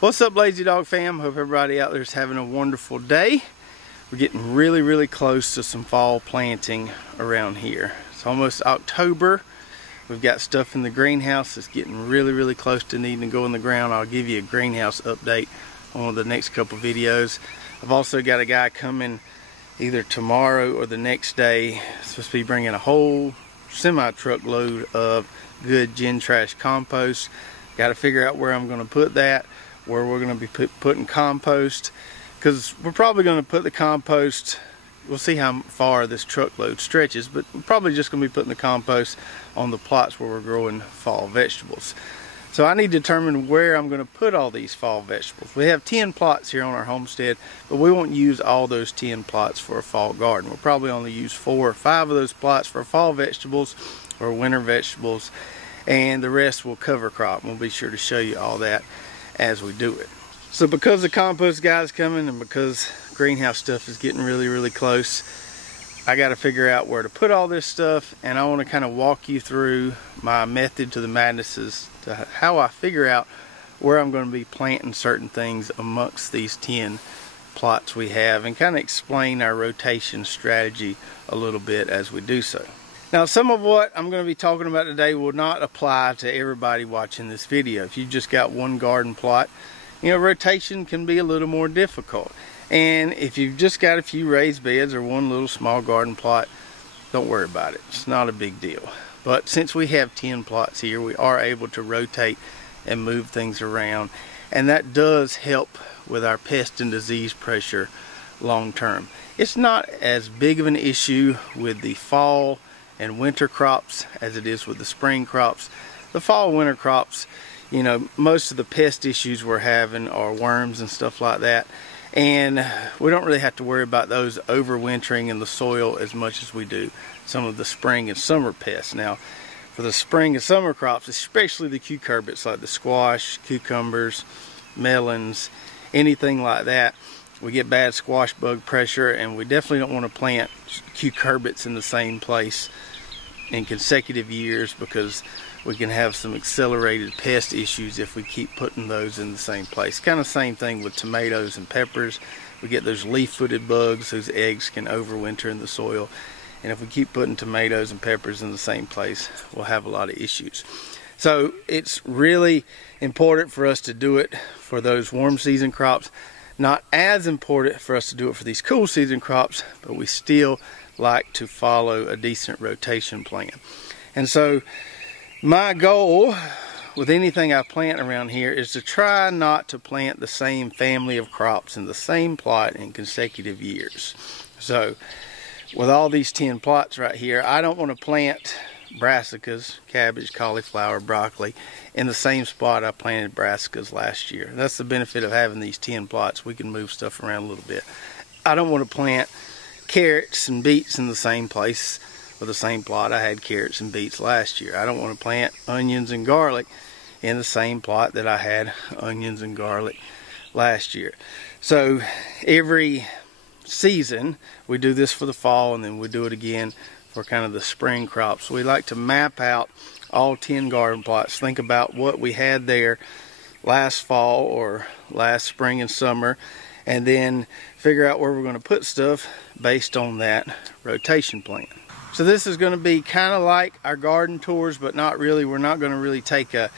What's up, Lazy Dog fam? Hope everybody out there is having a wonderful day. We're getting really close to some fall planting around here. It's almost October. We've got stuff in the greenhouse that's getting really close to needing to go in the ground. I'll give you a greenhouse update on the next couple videos. I've also got a guy coming either tomorrow or the next day. It's supposed to be bringing a whole semi-truckload of good gin trash compost. Got to figure out where I'm going to put that, where we're going to be putting compost, because we're probably going to put the compost, we'll see how far this truckload stretches, but we're probably just going to be putting the compost on the plots where we're growing fall vegetables. So I need to determine where I'm going to put all these fall vegetables. We have 10 plots here on our homestead, but we won't use all those 10 plots for a fall garden. We'll probably only use 4 or 5 of those plots for fall vegetables or winter vegetables, and the rest will cover crop. We'll be sure to show you all that as we do it. So because the compost guy's coming and because greenhouse stuff is getting really close, I got to figure out where to put all this stuff, and I want to kind of walk you through my method to the madnesses to how I figure out where I'm going to be planting certain things amongst these 10 plots we have, and kind of explain our rotation strategy a little bit as we do so. Now, some of what I'm going to be talking about today will not apply to everybody watching this video. If you just got one garden plot, you know, rotation can be a little more difficult. And if you've just got a few raised beds or one little small garden plot, don't worry about it. It's not a big deal. But since we have 10 plots here, we are able to rotate and move things around. And that does help with our pest and disease pressure long term. It's not as big of an issue with the fall and winter crops as it is with the spring crops. The fall winter crops, you know, most of the pest issues we're having are worms and stuff like that, and we don't really have to worry about those overwintering in the soil as much as we do some of the spring and summer pests. Now, for the spring and summer crops, especially the cucurbits like the squash, cucumbers, melons, anything like that, we get bad squash bug pressure, and we definitely don't want to plant cucurbits in the same place in consecutive years, because we can have some accelerated pest issues if we keep putting those in the same place. Kind of same thing with tomatoes and peppers. We get those leaf-footed bugs whose eggs can overwinter in the soil, and if we keep putting tomatoes and peppers in the same place, we'll have a lot of issues. So it's really important for us to do it for those warm season crops. Not as important for us to do it for these cool season crops, but we still like to follow a decent rotation plan. And so my goal with anything I plant around here is to try not to plant the same family of crops in the same plot in consecutive years. So with all these 10 plots right here, I don't want to plant brassicas, cabbage, cauliflower, broccoli in the same spot I planted brassicas last year. That's the benefit of having these 10 plots. We can move stuff around a little bit. I don't want to plant carrots and beets in the same place with the same plot I had carrots and beets last year. I don't want to plant onions and garlic in the same plot that I had onions and garlic last year. So every season we do this for the fall, and then we do it again for kind of the spring crops. We like to map out all 10 garden plots, think about what we had there last fall or last spring and summer, and then figure out where we're going to put stuff based on that rotation plan. So this is going to be kind of like our garden tours, but not really. We're not going to really take a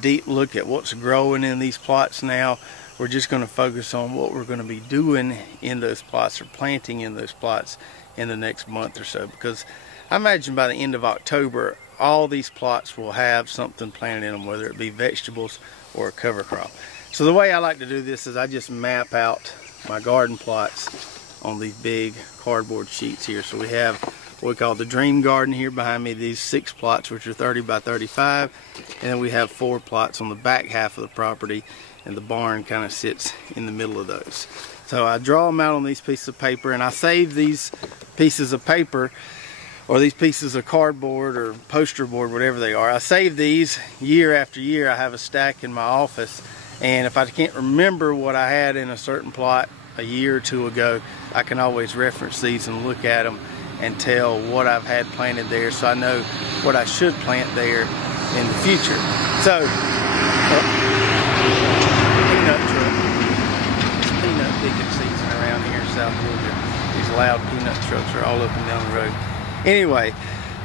deep look at what's growing in these plots now. We're just going to focus on what we're going to be doing in those plots, or planting in those plots in the next month or so, because I imagine by the end of October all these plots will have something planted in them, whether it be vegetables or a cover crop. So the way I like to do this is I just map out my garden plots on these big cardboard sheets here. So we have what we call the dream garden here behind me, these 6 plots which are 30 by 35, and then we have 4 plots on the back half of the property, and the barn kind of sits in the middle of those. So I draw them out on these pieces of paper, and I save these pieces of paper, or these pieces of cardboard or poster board, whatever they are. I save these year after year. I have a stack in my office, and if I can't remember what I had in a certain plot a year or 2 ago, I can always reference these and look at them and tell what I've had planted there, so I know what I should plant there in the future. So, peanut loud peanut trucks are all up and down the road. Anyway,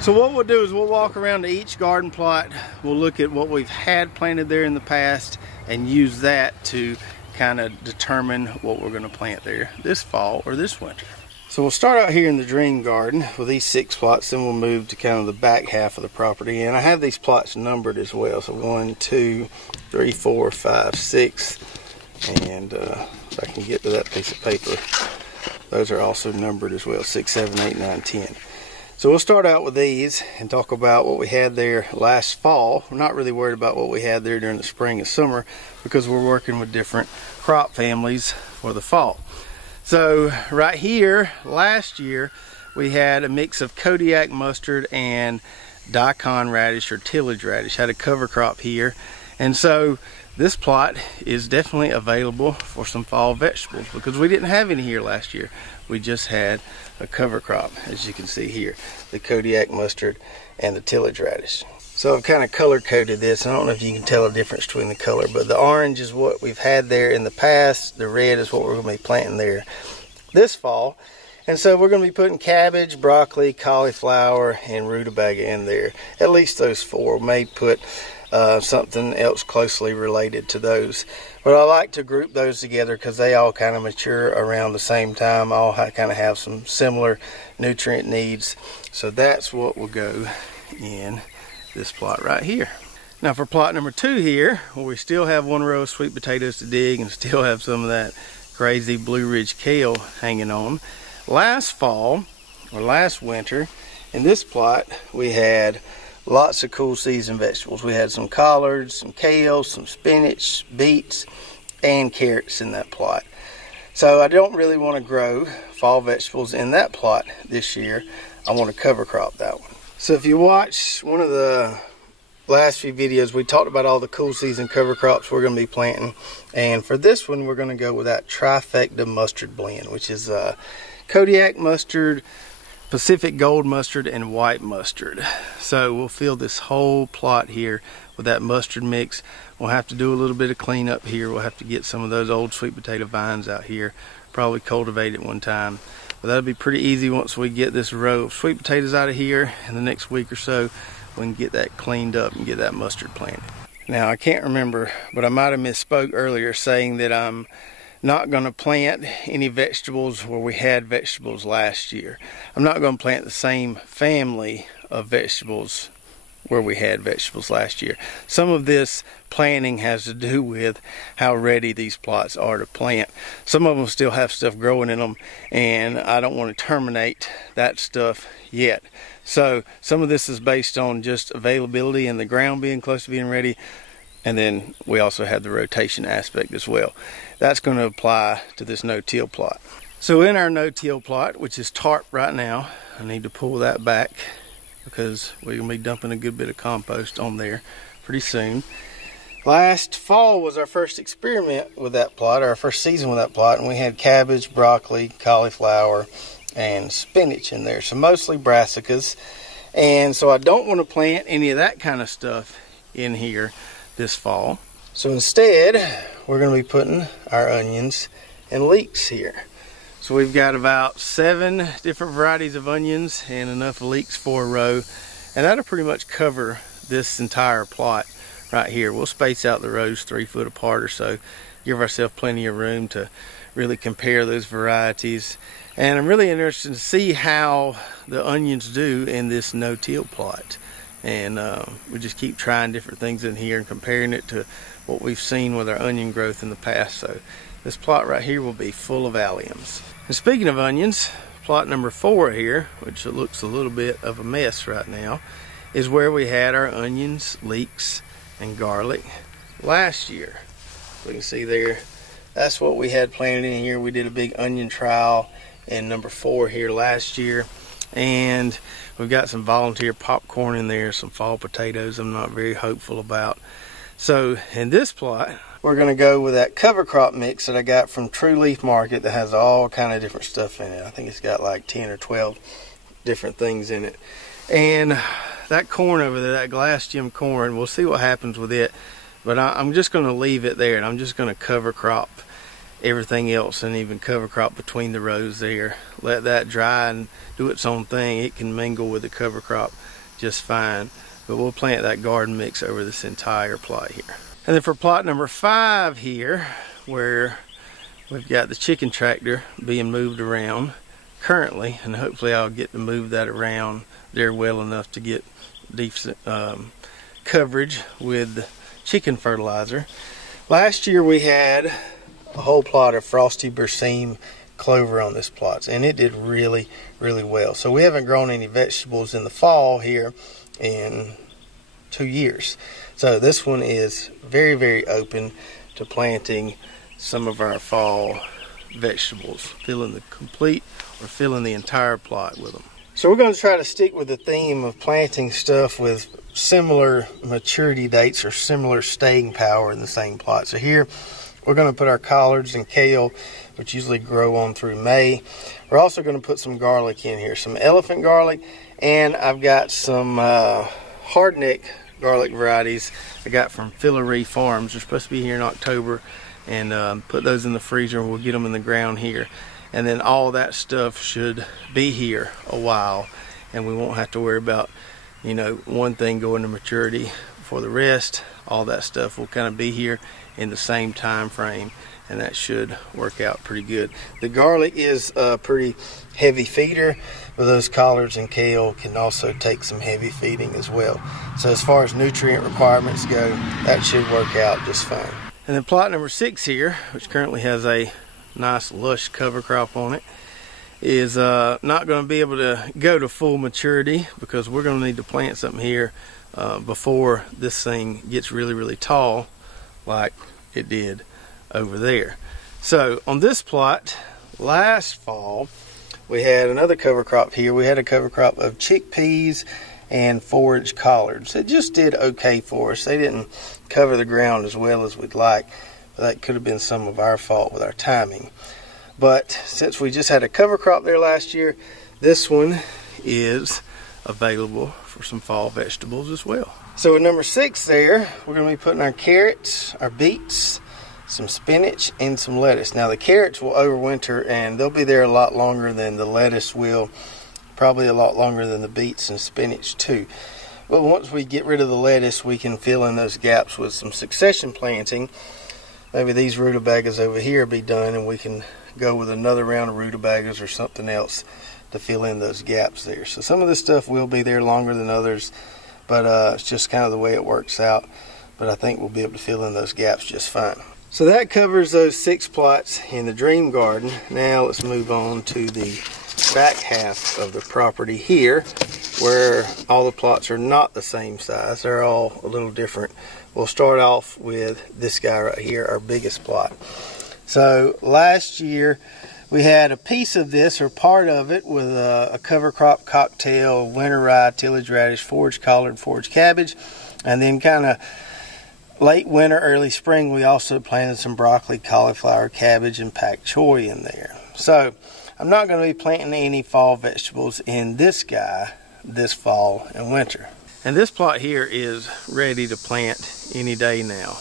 so what we'll do is we'll walk around to each garden plot. We'll look at what we've had planted there in the past and use that to kind of determine what we're going to plant there this fall or this winter. So we'll start out here in the dream garden with these 6 plots, then we'll move to kind of the back half of the property. And I have these plots numbered as well. So 1, 2, 3, 4, 5, 6. And if I can get to that piece of paper, those are also numbered as well, 6, 7, 8, 9, 10. So we'll start out with these and talk about what we had there last fall. We're not really worried about what we had there during the spring and summer because we're working with different crop families for the fall. So right here, last year, we had a mix of Kodiak mustard and daikon radish or tillage radish. Had a cover crop here. And so this plot is definitely available for some fall vegetables because we didn't have any here last year. We just had a cover crop, as you can see here, the Kodiak mustard and the tillage radish. So I've kind of color coded this. I don't know if you can tell the difference between the color, but the orange is what we've had there in the past. The red is what we're going to be planting there this fall. And so we're going to be putting cabbage, broccoli, cauliflower, and rutabaga in there. At least those 4. We may put something else closely related to those. But I like to group those together because they all kind of mature around the same time. All kind of have some similar nutrient needs. So that's what will go in this plot right here. Now for plot number 2 here, where we still have 1 row of sweet potatoes to dig and still have some of that crazy Blue Ridge kale hanging on. Last fall, or last winter, in this plot, we had lots of cool season vegetables. We had some collards, some kale, some spinach, beets, and carrots in that plot. So I don't really want to grow fall vegetables in that plot this year. I want to cover crop that one. So if you watch one of the last few videos, we talked about all the cool season cover crops we're going to be planting. And for this one, we're going to go with that trifecta mustard blend, which is Kodiak mustard, Pacific gold mustard, and white mustard. So we'll fill this whole plot here with that mustard mix. We'll have to do a little bit of cleanup here. We'll have to get some of those old sweet potato vines out here, probably cultivate it one time. But that'll be pretty easy once we get this row of sweet potatoes out of here. In the next week or so, we can get that cleaned up and get that mustard planted. Now I can't remember, but I might have misspoke earlier saying that I'm not going to plant any vegetables where we had vegetables last year. I'm not going to plant the same family of vegetables where we had vegetables last year. Some of this planting has to do with how ready these plots are to plant. Some of them still have stuff growing in them, and I don't want to terminate that stuff yet. So some of this is based on just availability and the ground being close to being ready. And then we also have the rotation aspect as well. That's going to apply to this no-till plot. So in our no-till plot, which is tarp right now, I need to pull that back because we're going to be dumping a good bit of compost on there pretty soon. Last fall was our first experiment with that plot, our first season with that plot, and we had cabbage, broccoli, cauliflower, and spinach in there. So mostly brassicas. And so I don't want to plant any of that kind of stuff in here this fall. So instead, we're going to be putting our onions and leeks here. So we've got about 7 different varieties of onions and enough leeks for a row, and that'll pretty much cover this entire plot right here. We'll space out the rows 3 foot apart or so, give ourselves plenty of room to really compare those varieties. And I'm really interested to see how the onions do in this no-till plot. And we just keep trying different things in here and comparing it to what we've seen with our onion growth in the past. So this plot right here will be full of alliums. And speaking of onions, plot number 4 here, which looks a little bit of a mess right now, is where we had our onions, leeks, and garlic last year. So you can see there, that's what we had planted in here. We did a big onion trial in number 4 here last year. And we've got some volunteer popcorn in there, some fall potatoes I'm not very hopeful about. So in this plot, we're going to go with that cover crop mix that I got from True Leaf Market that has all kind of different stuff in it. I think it's got like 10 or 12 different things in it. And that corn over there, that glass gem corn, we'll see what happens with it. But I'm just going to leave it there, and I'm just going to cover crop everything else and even cover crop between the rows there. Let that dry and do its own thing. It can mingle with the cover crop just fine. But we'll plant that garden mix over this entire plot here. And then for plot number 5 here, where we've got the chicken tractor being moved around currently, and hopefully I'll get to move that around there well enough to get decent coverage with chicken fertilizer. Last year we had a whole plot of frosty berseem clover on this plot, and it did really well. So we haven't grown any vegetables in the fall here in 2 years. So this one is very open to planting some of our fall vegetables, filling the entire plot with them. So we're going to try to stick with the theme of planting stuff with similar maturity dates or similar staying power in the same plot. So here we're going to put our collards and kale, which usually grow on through May. We're also going to put some garlic in here, some elephant garlic, and I've got some hardneck garlic varieties I got from Fillery Farms. They're supposed to be here in October, and put those in the freezer, and we'll get them in the ground here. And then all that stuff should be here a while, and we won't have to worry about, you know, one thing going to maturity for the rest. All that stuff will kind of be here in the same time frame, and that should work out pretty good. The garlic is a pretty heavy feeder, but those collards and kale can also take some heavy feeding as well. So as far as nutrient requirements go, that should work out just fine. And then plot number 6 here, which currently has a nice lush cover crop on it, is not going to be able to go to full maturity because we're going to need to plant something here before this thing gets really tall like it did over there. So on this plot last fall we had another cover crop here. We had a cover crop of chickpeas and forage collards. It just did okay for us. They didn't cover the ground as well as we'd like. That could have been some of our fault with our timing. But since we just had a cover crop there last year, this one is available for some fall vegetables as well. So with number 6 there, we're going to be putting our carrots, our beets, some spinach, and some lettuce. Now the carrots will overwinter, and they'll be there a lot longer than the lettuce will. Probably a lot longer than the beets and spinach too. But once we get rid of the lettuce, we can fill in those gaps with some succession planting. Maybe these rutabagas over here be done, and we can go with another round of rutabagas or something else to fill in those gaps there. So some of this stuff will be there longer than others, but it's just kind of the way it works out. But I think we'll be able to fill in those gaps just fine. So that covers those 6 plots in the dream garden. Now let's move on to the back half of the property here, where all the plots are not the same size. They're all a little different. We'll start off with this guy right here, our biggest plot. So last year we had a piece of this, or part of it, with a cover crop cocktail, winter rye, tillage radish, forage collard, forage cabbage, and then kind of late winter, early spring, we also planted some broccoli, cauliflower, cabbage, and pak choi in there. So I'm not going to be planting any fall vegetables in this guy this fall and winter. And this plot here is ready to plant any day now.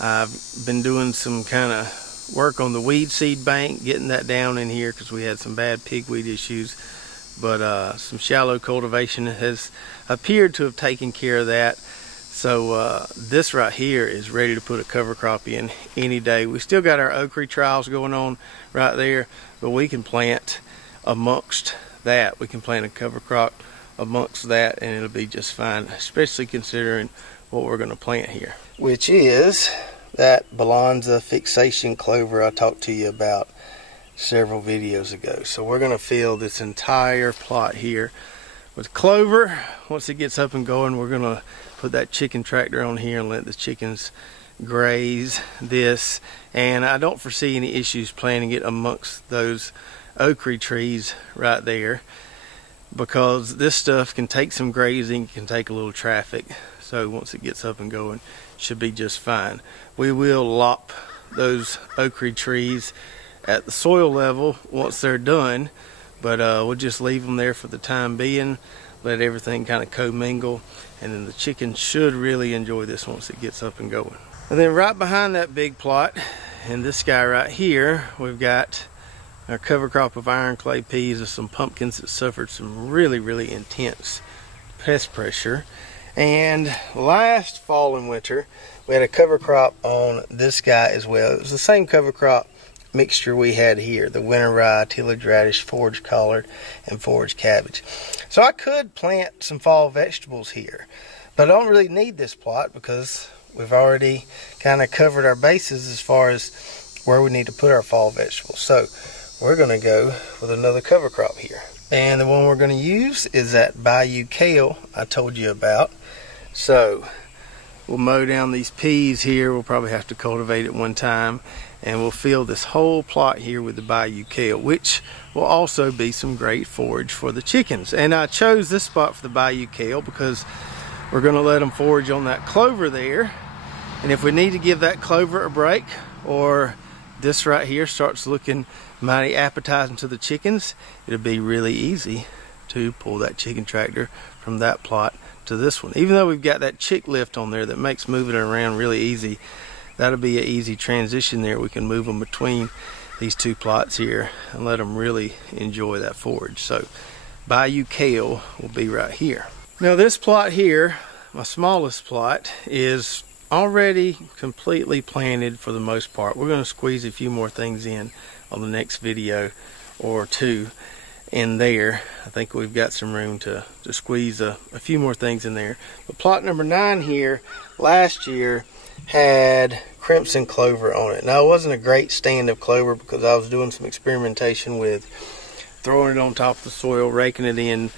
I've been doing some kind of work on the weed seed bank, getting that down in here because we had some bad pigweed issues. But some shallow cultivation has appeared to have taken care of that. So this right here is ready to put a cover crop in any day. We still got our okra trials going on right there, but we can plant amongst that. We can plant a cover crop amongst that, and it'll be just fine, especially considering what we're going to plant here, which is that Balanza fixation clover I talked to you about several videos ago. So we're going to fill this entire plot here with clover. Once it gets up and going, we're going to put that chicken tractor on here and let the chickens graze this. And I don't foresee any issues planting it amongst those okra trees right there, because this stuff can take some grazing, can take a little traffic. So once it gets up and going, it should be just fine. We will lop those okra trees at the soil level once they're done, but we'll just leave them there for the time being, let everything kind of commingle, and then the chickens should really enjoy this once it gets up and going. And then right behind that big plot, and this guy right here, we've got our cover crop of iron clay peas and some pumpkins that suffered some really intense pest pressure. And last fall and winter, we had a cover crop on this guy as well. It was the same cover crop mixture we had here, the winter rye, tillage radish, forage collard, and forage cabbage. So I could plant some fall vegetables here, but I don't really need this plot because we've already kind of covered our bases as far as where we need to put our fall vegetables. So we're going to go with another cover crop here. And the one we're going to use is that Bayou kale I told you about. So we'll mow down these peas here. We'll probably have to cultivate it one time. And we'll fill this whole plot here with the Bayou kale, which will also be some great forage for the chickens. And I chose this spot for the Bayou kale because we're going to let them forage on that clover there. And if we need to give that clover a break, or this right here starts looking mighty appetizing to the chickens, it'll be really easy to pull that chicken tractor from that plot to this one. Even though we've got that chick lift on there that makes moving it around really easy, that'll be an easy transition there. We can move them between these two plots here and let them really enjoy that forage. So Bayou kale will be right here. Now this plot here, my smallest plot, is already completely planted for the most part. We're going to squeeze a few more things in on the next video or two in there. I think we've got some room to squeeze a few more things in there. But plot number 9 here, last year, had crimson clover on it. Now it wasn't a great stand of clover because I was doing some experimentation with throwing it on top of the soil, raking it in,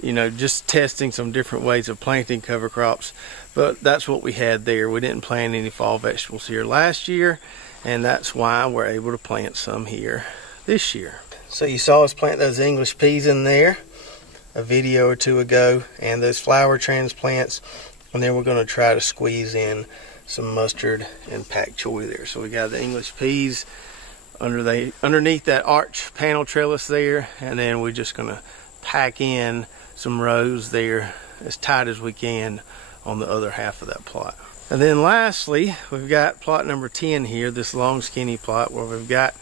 you know, just testing some different ways of planting cover crops. But that's what we had there. We didn't plant any fall vegetables here last year, and that's why we're able to plant some here this year. So you saw us plant those English peas in there a video or two ago, and those flower transplants, and then we're going to try to squeeze in some mustard and pak choi there. So we got the English peas underneath that arch panel trellis there, and then we're just going to pack in some rows there as tight as we can on the other half of that plot. And then lastly, we've got plot number 10 here, this long skinny plot where we've got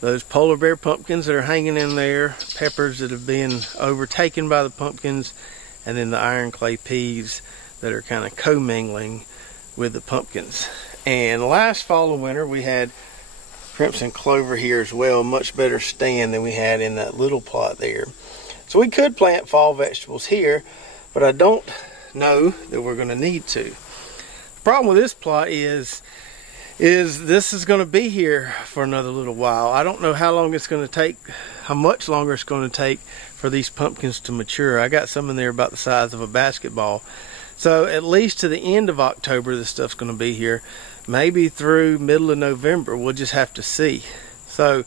those polar bear pumpkins that are hanging in there, peppers that have been overtaken by the pumpkins, and then the iron clay peas that are kind of commingling with the pumpkins. And last fall and winter we had crimson clover here as well, much better stand than we had in that little plot there. So we could plant fall vegetables here, but I don't know that we're going to need to. The problem with this plot is this is going to be here for another little while. I don't know how long it's going to take, how much longer it's going to take for these pumpkins to mature. I got some in there about the size of a basketball. So at least to the end of October this stuff's going to be here. Maybe through middle of November. We'll just have to see. So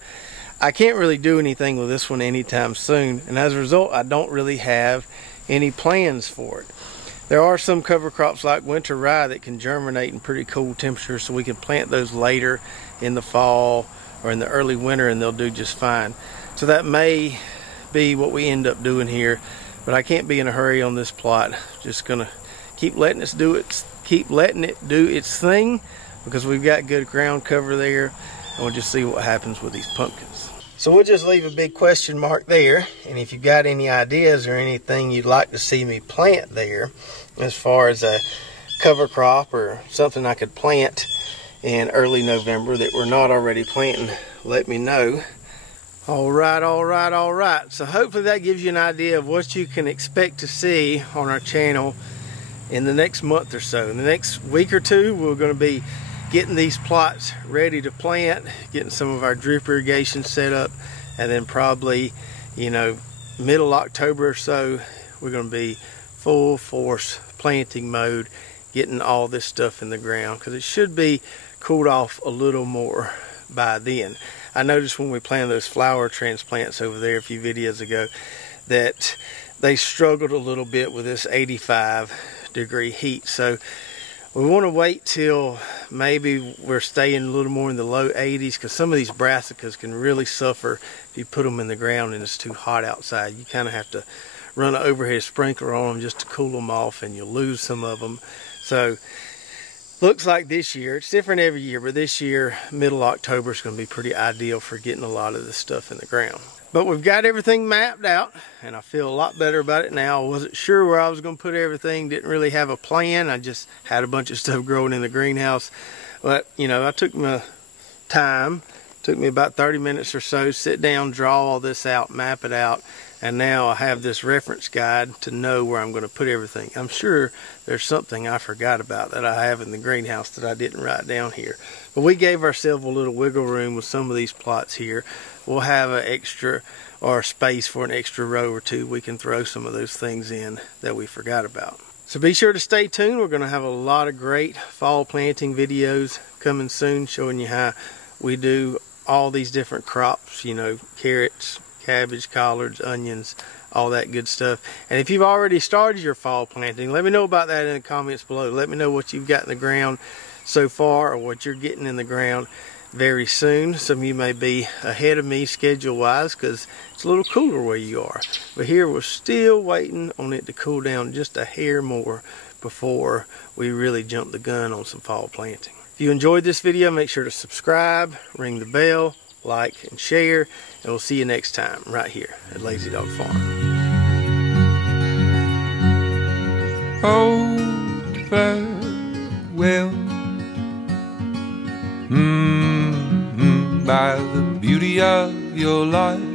I can't really do anything with this one anytime soon, and as a result I don't really have any plans for it. There are some cover crops like winter rye that can germinate in pretty cool temperatures, so we can plant those later in the fall or in the early winter and they'll do just fine. So that may be what we end up doing here, but I can't be in a hurry on this plot. Just gonna keep letting it do its thing because we've got good ground cover there, and we'll just see what happens with these pumpkins. So we'll just leave a big question mark there, and if you've got any ideas or anything you'd like to see me plant there as far as a cover crop or something I could plant in early November that we're not already planting, let me know. Alright. So hopefully that gives you an idea of what you can expect to see on our channel in the next month or so. In the next week or two, we're going to be getting these plots ready to plant, getting some of our drip irrigation set up, and then probably, you know, middle October or so, we're going to be full force planting mode, getting all this stuff in the ground, because it should be cooled off a little more by then. I noticed when we planted those flower transplants over there a few videos ago that they struggled a little bit with this 85-degree heat. So we want to wait till maybe we're staying a little more in the low 80s, because some of these brassicas can really suffer if you put them in the ground and it's too hot outside. You kind of have to run an overhead sprinkler on them just to cool them off, and you'll lose some of them. So Looks like this year, it's different every year, but this year, middle October is going to be pretty ideal for getting a lot of this stuff in the ground. But we've got everything mapped out, and I feel a lot better about it now. I wasn't sure where I was going to put everything, didn't really have a plan. I just had a bunch of stuff growing in the greenhouse. But, you know, I took my time, took me about 30 minutes or so, sit down, draw all this out, map it out, and now I have this reference guide to know where I'm going to put everything. I'm sure there's something I forgot about that I have in the greenhouse that I didn't write down here. But we gave ourselves a little wiggle room with some of these plots here. We'll have an extra or space for an extra row or two. We can throw some of those things in that we forgot about. So be sure to stay tuned. We're going to have a lot of great fall planting videos coming soon, showing you how we do all these different crops, you know, carrots, cabbage, collards, onions, all that good stuff. And if you've already started your fall planting, let me know about that in the comments below. Let me know what you've got in the ground so far, or what you're getting in the ground very soon. Some of you may be ahead of me schedule wise because it's a little cooler where you are, but here we're still waiting on it to cool down just a hair more before we really jump the gun on some fall planting. If you enjoyed this video, make sure to subscribe, ring the bell, like and share, and we'll see you next time right here at Lazy Dog Farm. Oh, farewell, by the beauty of your life.